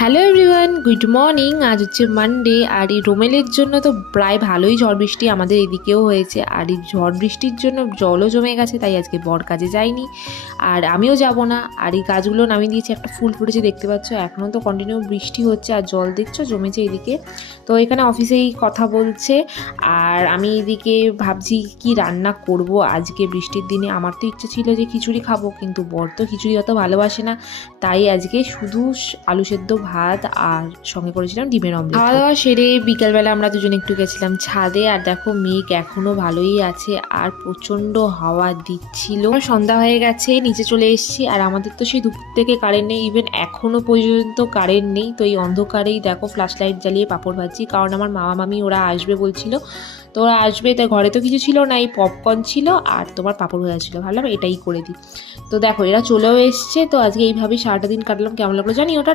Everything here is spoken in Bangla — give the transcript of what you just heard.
Hello everyone, good morning. আজ হচ্ছে মানডে, আর এই রোমেলের জন্য তো প্রায় ভালোই ঝড় বৃষ্টি আমাদের এদিকেও হয়েছে। আর এই ঝড় বৃষ্টির জন্য জলও জমে গেছে, তাই আজকে বর কাজে যাইনি, আর আমিও যাব না। আর এই গাছগুলো নামিয়ে দিয়েছি, একটা ফুল ফুটেছে দেখতে পাচ্ছ। এখনও তো কন্টিনিউ বৃষ্টি হচ্ছে, আর জল দেখছো জমেছে এদিকে। তো এখানে অফিসেই কথা বলছে, আর আমি এদিকে ভাবছি কি রান্না করব আজকে বৃষ্টির দিনে। আমার তো ইচ্ছে ছিল যে খিচুড়ি খাবো, কিন্তু বর তো খিচুড়ি অত ভালোবাসে না, তাই আজকে শুধু আলু সেদ্ধ ভাত আর সঙ্গে করেছিলাম ডিমের অমলেট। খাওয়া দাওয়া সেরে বিকালবেলা আমরা দুজনে একটু গেছিলাম ছাদে, আর দেখো মেঘ এখনো ভালোই আছে, আর প্রচন্ড হাওয়া দিচ্ছিল। সন্ধ্যা হয়ে গেছে, নিচে চলে এসেছি, আর আমাদের তো সেই দুপুর থেকে কারেন্ট নেই, ইভেন এখনো পর্যন্ত কারেন্ট নেই। তো এই অন্ধকারেই দেখো ফ্ল্যাশ লাইট জ্বালিয়ে পাঁপড় ভাজছি, কারণ আমার মামা মামি ওরা আসবে বলছিল। তো ওরা আসবে, তাই ঘরে তো কিছু ছিল না, এই পপকর্ন ছিল আর তোমার পাঁপড় ভাজা ছিল, ভাবলাম এটাই করে দিই। তো দেখো এরা চলেও এসছে। তো আজকে এইভাবেই সারাটা দিন কাটলাম। কেমন লাগলো জানি ওটা।